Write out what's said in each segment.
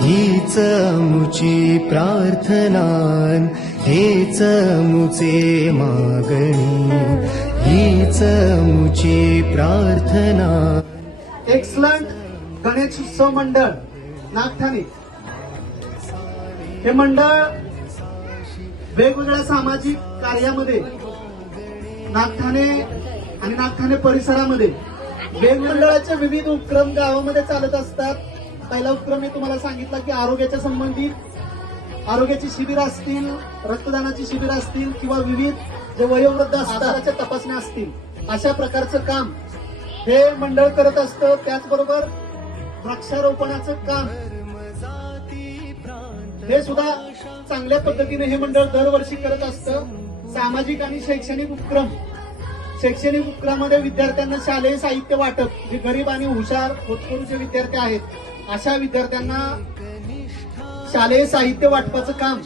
हीच मुची प्रार्थना हेच मुचे मागणी. हीच मुची प्रार्थना एक्सलंट गणेश उत्सव मंडळ नागठाणे. हे मंडळ वेगवेगळ्या सामाजिक कार्यामध्ये नागठाणे आणि नागठाणे परिसरामध्ये वेगमंडळाचे विविध उपक्रम गावामध्ये चालत असतात. पहिला उपक्रम मी तुम्हाला सांगितला की आरोग्याच्या संबंधित आरोग्याची शिबिर असतील रक्तदानाची शिबिर असतील किंवा विविध जे वयोवृद्ध आजाराच्या तपासण्या असतील अशा प्रकारचं काम हे मंडळ करत असतं. त्याचबरोबर वृक्षारोपणाचं काम हे सुद्धा चांगल्या पद्धतीने हे मंडळ दरवर्षी करत असतं. सामाजिक आणि शैक्षणिक उपक्रम शैक्षणिक उपक्रमामध्ये विद्यार्थ्यांना शालेय साहित्य वाटप जे गरीब आणि हुशार होतकरू जे विद्यार्थी आहेत अशा विद्यार्थ्यांना शालेय साहित्य वाटपाचं काम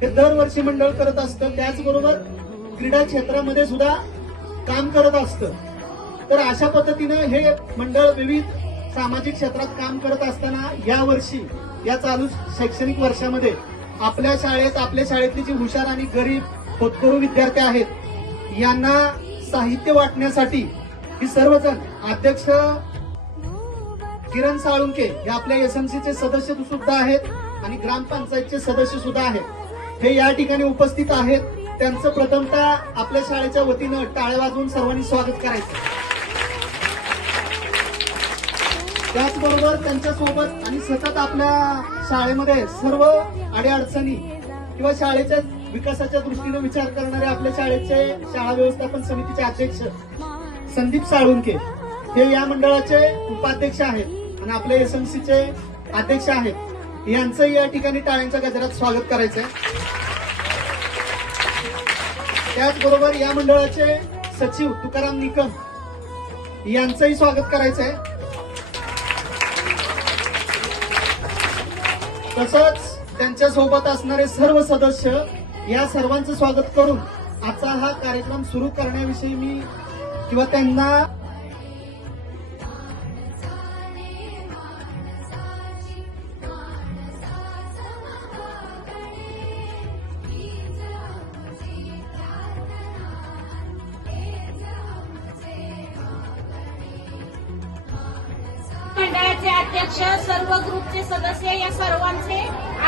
हे दरवर्षी मंडळ करत असतं. त्याचबरोबर क्रीडा क्षेत्रामध्ये सुद्धा काम करत असतं. तर अशा पद्धतीनं हे मंडळ विविध सामाजिक क्षेत्रात काम करत असताना या वर्षी या चालू शैक्षणिक वर्षामध्ये आपल्या शाळेत आपल्या शाळेतली जी हुशार आणि गरीब होतकरू विद्यार्थी आहेत यांना साहित्य वाटण्यासाठी ही सर्वजण अध्यक्ष किरण साळुंके हे आपल्या एसएमसीचे सदस्य सुद्धा आहेत आणि ग्रामपंचायतचे सदस्य सुद्धा आहेत. हे या ठिकाणी उपस्थित आहेत. त्यांचं प्रथमतः आपल्या शाळेच्या वतीनं टाळ्या वाजवून सर्वांनी स्वागत करायचं. त्याचबरोबर त्यांच्यासोबत आणि सतत आपल्या शाळेमध्ये सर्व अडीअडचणी किंवा शाळेच्या विकासाच्या दृष्टीने विचार करणारे आपल्या शाळेचे शाळा व्यवस्थापन समितीचे अध्यक्ष संदीप साळुंके हे या मंडळाचे उपाध्यक्ष आहेत आणि आपले एसएमसीचे अध्यक्ष आहेत. यांचंही या ठिकाणी टाळ्यांच्या गजरात स्वागत करायचंय. त्याचबरोबर या मंडळाचे सचिव तुकाराम निकम यांचंही स्वागत करायचंय. तसंच त्यांच्यासोबत असणारे सर्व सदस्य या सर्वांचं स्वागत करून आजचा हा कार्यक्रम सुरू करण्याविषयी मी किंवा त्यांना मंडळाचे अध्यक्ष सर्व ग्रुपचे सदस्य या सर्वांचे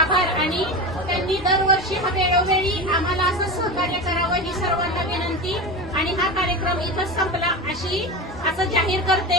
आभार. आणि त्यांनी दरवर्षी हा वेळोवेळी आम्हाला असं सहकार्य करावं ही सर्वांना विनंती. आणि हा कार्यक्रम इथंच संपला अशी असं जाहीर करते.